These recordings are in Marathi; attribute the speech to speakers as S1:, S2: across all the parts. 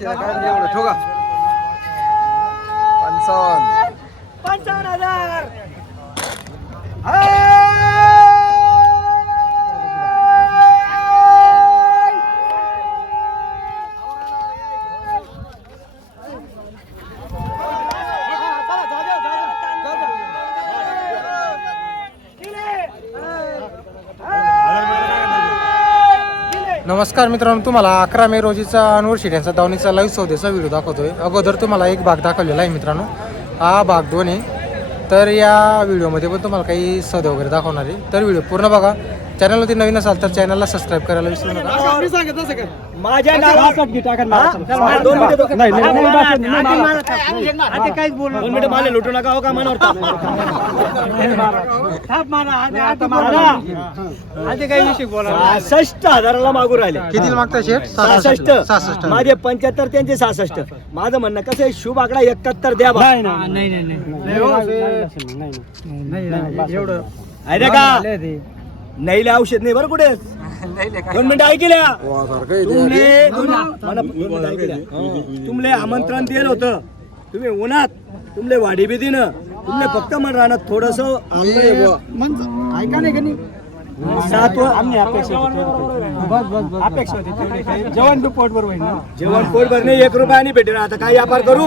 S1: एवढं ठोका. पंचावन्न.
S2: पंचावन्न हजार.
S3: नमस्कार मित्रांनो तुम्हाला अकरा मे रोजीचा अनवर यांचा दावणीचा लाईव्ह सौदेचा व्हिडिओ दाखवतोय. अगोदर तुम्हाला एक भाग दाखवलेला आहे मित्रांनो. हा भाग दोन आहे. तर या व्हिडिओमध्ये पण तुम्हाला काही सौदे वगैरे दाखवणार आहे. तर व्हिडिओ पूर्ण बघा. चॅनलवरती नवीन असाल तर चॅनलला सबस्क्राईब करायला विसरू नका
S2: माझ्या दोन मिनिटं लुटू नका हो का मनावर सहासष्ट हजाराला मागू राहिले
S3: किती मागता शेट
S2: सहासष्ट
S3: सहासष्ट
S2: माझे पंच्याहत्तर त्यांचे सहासष्ट माझं म्हणणं कसं आहे शुभ आकडा एकाहत्तर द्या बा. अरे का नाही औषध नाही बरं कुठे दोन मिनिटं ऐकल्या तुमले दोन ऐकल्या. तुमले आमंत्रण दिलं होतं तुम्ही उन्हात तुमले वाडी बी दिनं तुमले फक्त मन राहणार थोडस ऐका नाही का नाही सात आम्ही अपेक्षा होती जेवण पोट भर जेवण पोट भर नाही एक रुपया नाही भेटेल आता काय व्यापार करू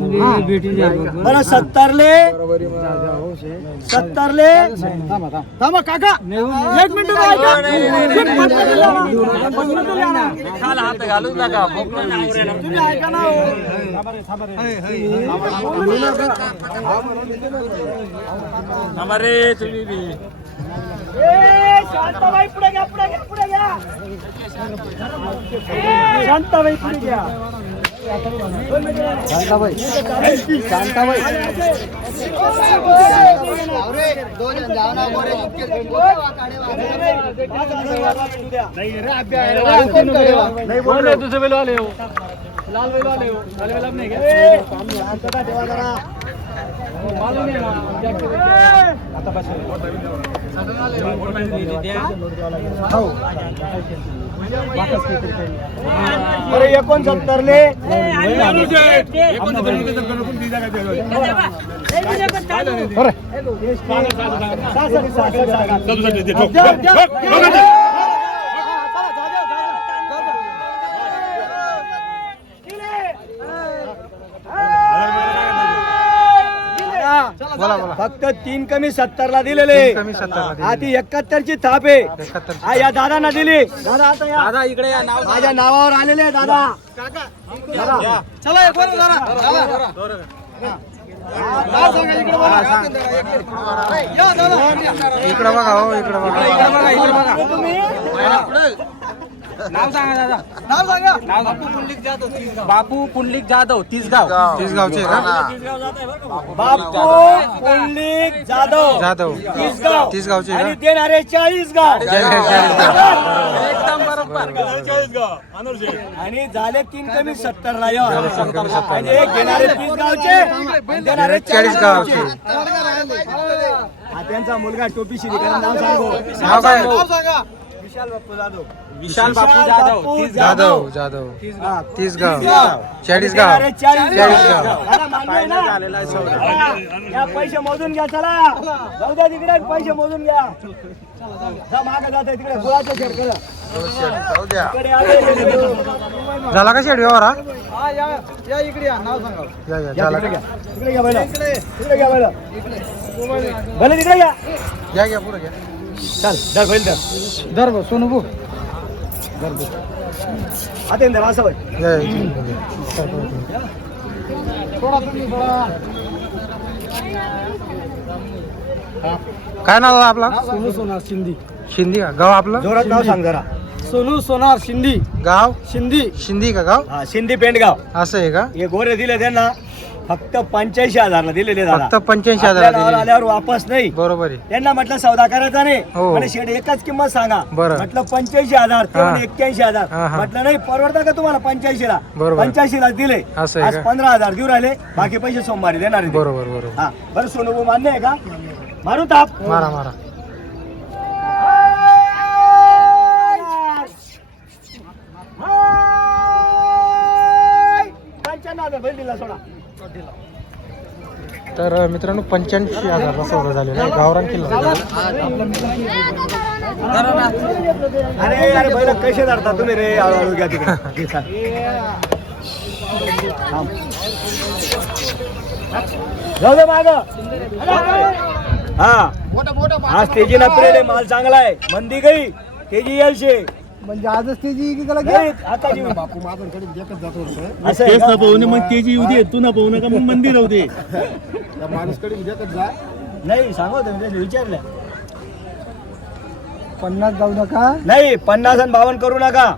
S2: बरं सत्तरले. सत्तरले. थांबा काका. एक मिनिट तुम्ही ऐका ना हो. ए, शांताबाई पुढे घ्या पुढे घ्या पुढे घ्या. शांताबाई पुढे घ्या. शांताबाई. शांताबाई. नाही बोलले तुझे वेळ आले. हो लाल आले हो. लाल वेळ नाही ठेवा जरा आता बस बरं एकोणसत्तरले
S3: बोला बोला
S2: फक्त तीन कमी सत्तर ला दिलेले.
S3: तीन कमी 70 ला दिलेले.
S2: हा ती एकाहत्तर ची थाप आहे. हा या दादांना दिली. दादा आता या. दादा इकडे या नाव माझ्या नावावर आलेले आहे दादा. दादा. चला एक वर सांगा इकडे बघा.
S3: इकडं बघा हो इकडं बघा.
S2: इकडे बघा, इकडे बघा. तुम्ही नाव सांगा.
S4: बापू पुंडलिक जाधव तिसगाव
S3: तीस गावचे का?
S2: बापू पुंडलिक जाधव.
S3: जाधव.
S2: तीसगाव
S3: तीस गावचे का?
S2: आणि देणारे चाळीस गाव.
S3: चाळीस- चाळीस गाव.
S4: एकदम बरोबर.
S2: आणि झाले तीन कमी सत्तर ला म्हणजे एक घेणारे तीस गावचे. देणारे
S3: चाळीस गावचे.
S2: हा त्यांचा मुलगा टोपी शिरीकर नाव सांगो.
S3: नाव काय?
S2: विशाल बाप्पू जाधव.
S4: विशाल बापू जाधव
S2: बापू
S3: जाधव. जाधव
S2: हा.
S3: तीस गाव.
S2: गाव.
S3: चाळीस गाव.
S2: देणारे चाळीस
S3: चाळीस
S2: गाव.
S3: गाव.
S2: दादा, मान्य आहे ना? हा. या पैसे मोजून घ्या चला. जाऊ द्या तिकडे पैसे मोजून घ्या. जा मागं जाता तिकडे. गुळाचं शेड करा. इकडे आले.
S3: झाला का शेड व्यवहार हा?
S2: हा, या या इकडे या. नाव सांगा.
S3: झाला
S2: घ्या. घ्या बैला. घ्या बैला. भले तिकडे घ्या.
S3: या या पुढे घ्या.
S2: चल धर बैल धर. धर बघ सोनू बघ धर बघ आता धर असं बाई.
S3: काय नाव आहे आपला?
S2: सोनू सोनार शिंदी.
S3: शिंदी का? गाव आपलं?
S2: जोरात नाव सांग जरा. सोनू सोनार शिंदी.
S3: गाव?
S2: शिंदी.
S3: शिंदी का गाव?
S2: हा शिंदी पेंडगाव.
S3: असं आहे का?
S2: हे गोरे दिले त्यांना. फक्त पंच्याऐंशी हजारला दिलेले दादा
S3: फक्त पंच्याऐंशी
S2: आपल्या
S3: हजार
S2: नावावर आल्यावर वापस नाही
S3: बरोबर आहे
S2: त्यांना म्हटलं सौदा करायचा नाही
S3: हो.
S2: म्हणे शेड एकच किंमत सांगा
S3: बरं.
S2: म्हटलं पंच्याऐंशी हजार ते
S3: हा.
S2: म्हणे एक्क्याऐंशी हजार
S3: हा, हा.
S2: म्हटलं नाही परवडतं का तुम्हाला पंच्याऐंशी ला
S3: बरोबर.
S2: पंच्याऐंशी ला दिले
S3: असं आहे
S2: आज
S3: का?
S2: पंधरा हजार देऊ राहिले बाकी पैसे सोमवारी देणार आहे ते.
S3: बरोबर बरोबर
S2: हा बरं सोनू मान्य आहे का मारू ताप
S3: मारा मारा
S2: हा. हजार बैल दिला सोडा
S3: तर मित्रांनो पंच्याऐंशी हजार सौदा झालेला आहे. गावरान किल्ला.
S2: अरे अरे बैल कसे धरता तुम्ही रे? हळूहळू घ्या तिकडे. माग. हा. आज तेजीला रे माल चांगला आहे. मंदी गई तेजी येईल
S3: म्हणजे आजच ते जी
S2: नाही, आता असं आहे
S5: तेच मग येऊ दे तू ना पाहू नका मग मंदिर राहू दे.
S2: नाही विचारलं.
S3: पन्नास जाऊ नका.
S2: नाही पन्नास आणि बावन्न करू नका.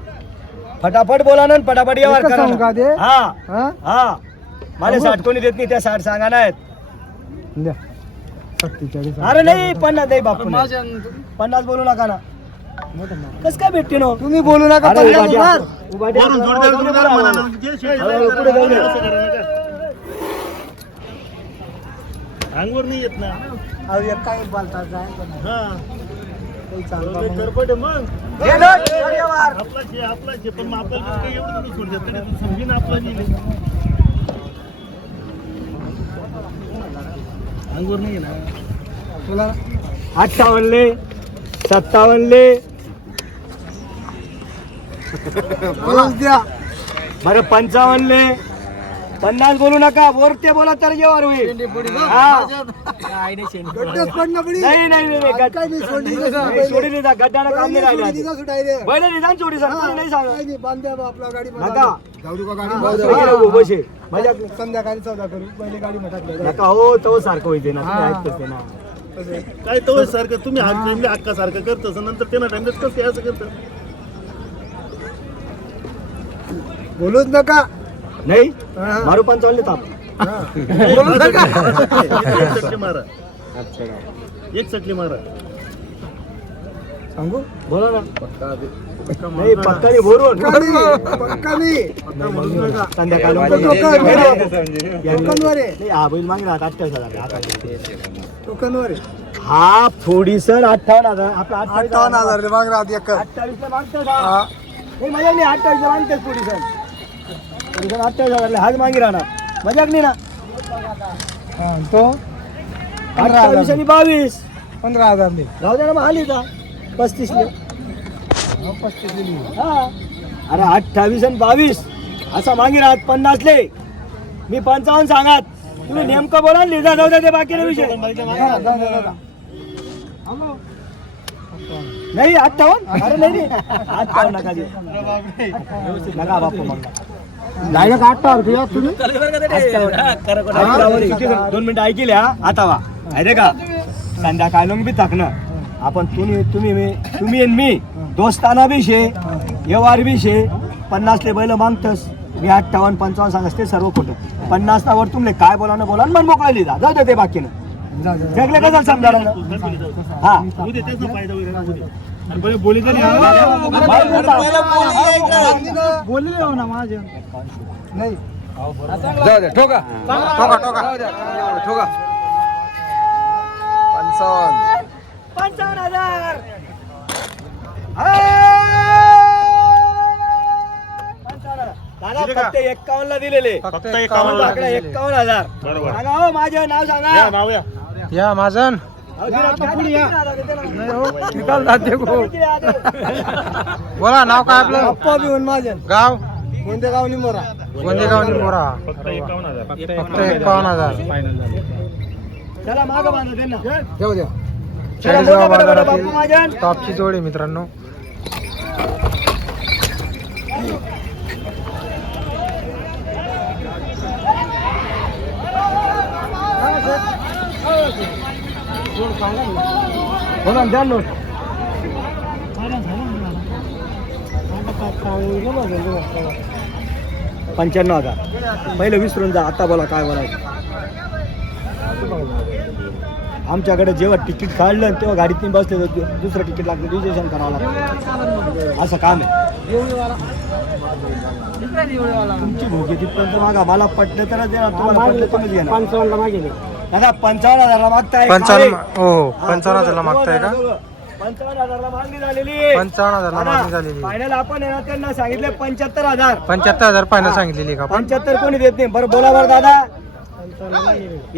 S2: फटाफट बोला ना आणि फटाफट यावर
S3: एकच
S2: करा
S3: सांगू का ते?
S2: ना. हा
S3: हा?
S2: हा. मला साठ कोणी देत नाही त्या साठ सांगा नाहीत
S3: द्या. सत्तेचाळीस
S2: अरे नाही पन्नास नाही बापू नाही. पन्नास बोलू नका ना. कस काय भेटते ना?
S3: तुम्ही बोलू नका पन्नास. हजार.
S5: अंगवर नाही येत ना.
S3: अहो, एक काय बोलतात जाय.
S5: हा.
S3: काही चालतं मग.
S5: करपट आहे मग.
S2: घे ना, गाडीवर.
S5: आपला शे आपला शे पण मग आपल्याला काही एवढं तुम्ही सोड देत. नाही तू समजीन आपला नाही अंगवर नाही ना.
S3: तुला
S2: अठ्ठावन्नले सत्तावन्नले
S3: द्या.
S2: बरं पंचावन्नले पन्नास बोलू नका. वरते बोला तर होईल हा.
S3: पडी.
S2: नाही. सोडी काम नाही राहिलं. बैल निदान सोडी सर कोणी सांगा. नका. मजा
S3: संध्याकाळी चौदा करू. पहिले गाडी
S2: नका हो तो सारखं होते ना. ऐकतच ते ना.
S5: काय तो सारखं तुम्ही हात नेमले अक्का सारखं करतस नंतर त्यांना टाइमच कसं काय असं करतं?
S3: बोलूच नका.
S2: नाही. मारू पंचावन्न ताप
S5: एक चटली मारा. एक चटली मारा.
S3: सांगू?
S2: बोला ना. नाही पक्काने संध्याकाळी नाही, हा बैल मागे राहत अठ्ठावीस हजार. आता.
S3: टोकनवर आहे.
S2: हा थोडी सण अठ्ठावन्न हजार. आपला
S3: अठ्ठावन्न हजार रे माग राहत एक.
S2: अठ्ठावीसला मागतो का? नाही मजा नाही अठ्ठावीसला अठ्ठावीस हजारला हाच मागे राहणार. मजाक नाही ना?
S3: हा, तो?
S2: अठ्ठावीस आणि बावीस.
S3: पंधरा हजार नाही.
S2: राहू दे ना मग आली का? पस्तीसले
S3: पस्तीस दिली
S2: हा. अरे अठ्ठावीस आणि बावीस. असा मागे राहत पन्नासले मी पंचावन्न सांगात. तुम्ही नेमकं बोला लिहिजा जाऊ द्या ते बाकीचा विषय
S3: हा, जाऊ दे,
S2: नाही अठ्ठावन्न अरे नाही नाही. अठ्ठावन्न नका देऊ. नका बापू मग
S3: डायरेक्ट अठ्ठावर घ्या तुम्ही.
S2: दोन मिनिटं ऐकले आता वा. अरे का? संध्याकाळ मग बी थकणं. आपण तुम्ही तुम्ही मी तुम्ही आणि मी दोस्ताना बी शे येवार बी शे पन्नासले बैल मागतस. मी अठ्ठावन्न पंचावन्न सांगस ते सर्व खोटं. पन्नास वर तुम्ही काय बोला ना बोला आणि मन मोकळं लिहिजा जाऊ दे ते बाकीनं.
S3: जा, जा.
S2: जगले कसं समजा हा.
S5: बोली
S3: बोलले हो? ना माझे. नाही.
S1: जाऊ दे ठोका. ठोका पंचावन्न.
S2: हजार. दादा फक्त एक्कावन्न ला दिलेले.
S5: फक्त एकावन्न
S2: एक्कावन्न हजार.
S5: बरोबर.
S2: सांगा हो माझं नाव सांगा.
S5: या नाव या.
S3: या
S2: अहो, दिला-
S3: पुढे. हो, निकाल जाते गो
S2: किती आहे?
S3: बोला नाव काय आपलं?
S2: अप्पा बी होऊन माझं.
S3: गाव?
S2: कोणत्या गावनी मोरा.
S3: गोंदेगाव मोरा.
S5: फक्त एकावन्न हजार.
S3: फक्त एकावन्न हजार.
S2: चला माग बांधा त्यांना.
S3: देऊ चाळीसगाव बाजारातील. टॉपची जोडी मित्रांनो.
S2: हो ना द्या नोट. पंच्याण्णव हजार. पहिलं विसरून जा आता बोला काय बोलायचं. आमच्याकडे जेव्हा तिकीट काढलं तेव्हा गाडीत बसले तर दुसरं तिकीट लागलं रिजर्वेशन करावं लागतं असं काम आहे. तुमची भोगी तिथपर्यंत मागा. मला पटलं तर तुम्हाला पटलं तुम्हीच घेणार. पंचावन्नला मागे दादा पंचावन्न हजारला मागताय.
S3: पंचावन्न हो हो. पंचावन्न हजारला मागताय का?
S2: पंचावन्न हजारला मागणी झालेली. आहे
S3: पंचावन्न हजारला मागणी झालेली. आहे.
S2: फायनल आपण आहे ना त्यांना सांगितले पंच्याहत्तर हजार.
S3: पंच्याहत्तर हजार फायनल सांगितलेली का आपण?
S2: पंच्याहत्तर कोणी देत नाही. बरं बोला बरं दादा.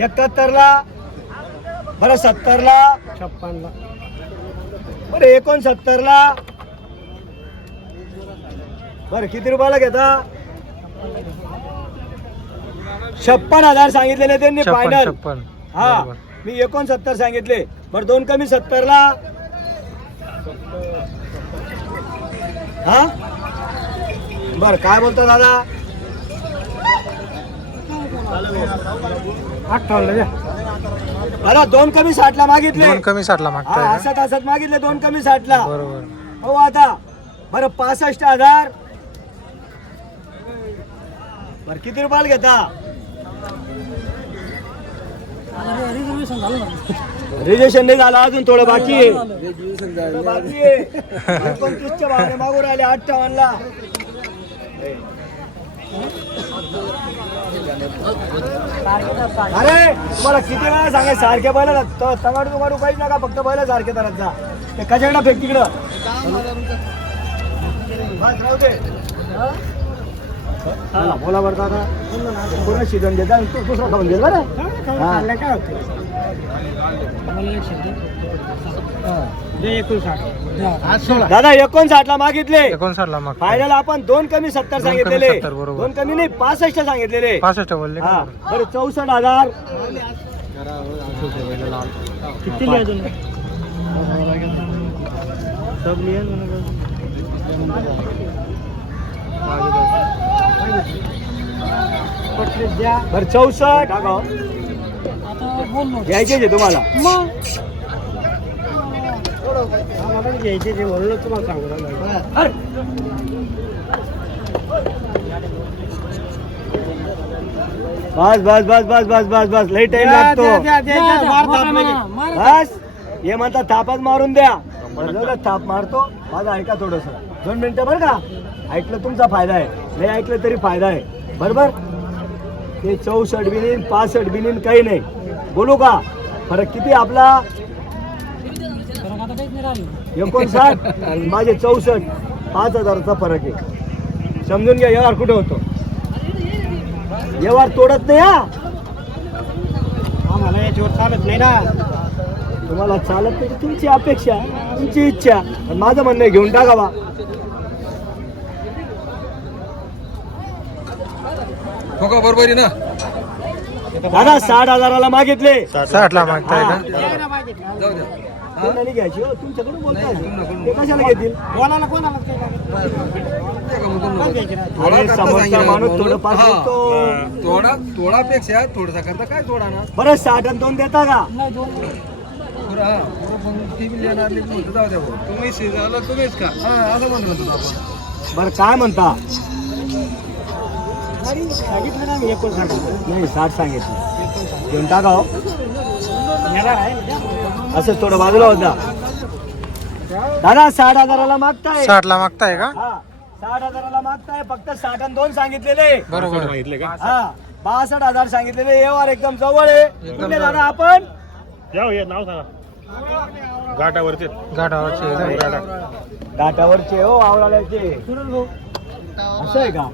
S2: एकाहत्तर ला बरं सत्तर ला छप्पन ला बरं एकोणसत्तर ला बरं किती रुपयाला घेता? छप्पन हजार सांगितलेले त्यांनी फायनल
S3: छप्पन.
S2: हा. मी एकोणसत्तर सांगितले बरं दोन कमी सत्तर ला हा? बर काय बोलतो दादा? दादा दोन कमी साठ ला मागितले.
S3: दोन कमी साठला
S2: हा
S3: मागताय का?
S2: हसत हसत मागितले दोन कमी साठ ला
S3: बरोबर.
S2: हो आता बरं पासष्ट हजार. बर किती रुपयाला घेता? रिजर्वेशन नाही झालं अजून थोडं बाकी आहे. थोडं बाकी आहे एकोणतीसच्या भावाने मागू राहिले अठ्ठावन्न ला अरे तुम्हाला किती वेळा सांगाय सारखे बैल तगाडू तुगाडू काहीच नका फक्त बैल सारखे धरत जा. ते कशाकडे फेक तिकडं? बस, राहू दे. हा, बोला बरं दादा. पुन्हा शिजन देता तू दुसरा खाऊन घे बरं? हा. दादा एकोणसाठ. ला मागितले.
S3: एकोणसाठला मागताय.
S2: फायनल आपण दोन कमी सत्तर
S3: दोन कमी
S2: सांगितलेले.
S3: 70 बरोबर.
S2: दोन कमी नाही पासष्ट सांगितलेले.
S3: पासष्ट बोलले?
S2: हा. बरं चौसष्ट हजार. किती अजून बरं चौसष्ट. घ्यायचे जे तुम्हाला. घ्यायचे जे म्हणून तुम्हाला सांगू बस बस बस बस बस बस बस. लई टाइम लागतो. बस. हे म्हणतात थापच मारून द्या. थाप मारतो. माझं ऐका थोडस. दोन मिनिटं बरं का? ऐकलं तुमचा फायदा आहे. नाही ऐकलं तरी फायदा आहे. बरोबर? ते चौसष्ट बिनीन पासष्ट बिनीन काही नाही. बोलू का? फरक किती आपला? एकोणसाठ? आणि माझे चौसष्ट. पाच हजाराचा फरक आहे. समजून घ्या व्यवहार कुठे होतो? व्यवहार तोडत नाही हा? आम्हाला याच्यावर चालत नाही ना. तुम्हाला चालत नाही तुमची अपेक्षा तुमची इच्छा. माझं म्हणणं घेऊन टाकावा.
S1: ठोका बरोबर आहे ना?
S2: दादा साठ हजाराला मागितले.
S3: साठला मागताय का?
S1: जाऊ द्या.
S2: घ्यायची हो, तुमच्याकडून बोलताय. ते कशाला घेतील? बोलायला कोणाला
S1: थोडा
S2: अरे,
S1: करता
S2: समोरचा
S1: सांगितलं.
S2: माणूस
S1: म्हणून-
S2: थोडंफार
S1: हा.
S2: बोलतो.
S1: थोडा थोडापेक्षा थोडासा करता. काय थोडा ना?
S2: बरं साठ आणि दोन देता का?
S1: पुरं हा पुरं पण ती बी येणार नाही म्हणतो जाऊ द्या भाऊ. तुम्ही शिजायला तुम्हीच का? हा असं म्हणत होतो आपण.
S2: बरं काय म्हणता? सांगितलं ना मी एकोणसाठ नाही साठ सांगितलं. घेऊन टाका हो असं थोडं बाजूला होता. दादा साठ हजाराला मागताय.
S3: साठला मागताय का?
S2: हा साठ हजाराला मागताय. फक्त साठ आणि दोन सांगितलेले.
S3: बरोबर.
S2: हा बासष्ट हजार सांगितलेले. व्यवहार एकदम जवळ आहे. कुठले दादा आपण?
S5: हो, या नाव सांगा. घाटावरचे.
S3: गाठावरचे
S2: घाटावरचे हो आवळाल्याचे. असं आहे का?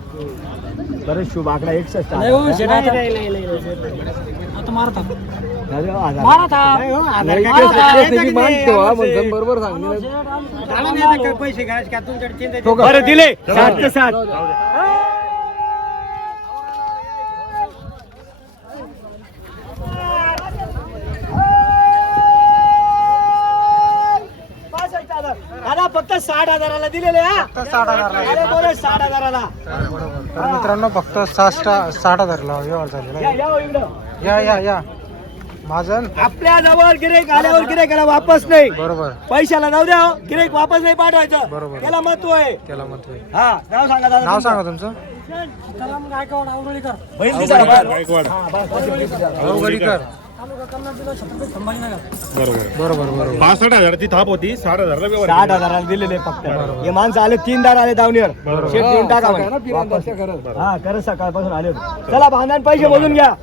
S2: बरं शुभ आकडा एकसष्ट अरे हो, हजार. नाही, नाही, नाही, नाही, मानतो, हा, म्हणतो, बरोबर सांगितलं. बरं दिले. सात. ते सात पासष्ट हजार. दादा फक्त साठ हजाराला दिलेले हा?
S3: साठ हजारला
S2: अरे बोले साठ हजाराला.
S3: तर मित्रांनो फक्त साठ साठ हजारला व्यवहार झालेला
S2: या
S3: आहे.
S2: या हो इकडं.
S3: या या या. माझं
S2: आपल्या जवळ गिरेक आल्यावर गिरेकाला वापस नाही.
S3: बरोबर.
S2: पैशाला जाऊ द्या गिरेक वापस नाही पाठवायचं.
S3: बरोबर.
S2: त्याला महत्त्व आहे
S3: त्याला महत्त्व आहे
S2: हा नाव सांगा दादा
S3: नाव
S2: तुमचं.
S3: सांगा तुमचं.
S2: बहीण दिसा हा, बस.
S3: अवघडीकर.
S5: बरोबर.
S3: बरोबर बरोबर.
S5: पासष्ट हजाराची थाप होती साठ हजारला व्यवहार
S2: साठ हजाराला दिलेले फक्त. हे माणसं आले तीन दार आले दावणीवर. शेत देऊन टाका म्हणे. हा खरंच सकाळपासून आले होते. चला. बांधा पैसे मोजून घ्या.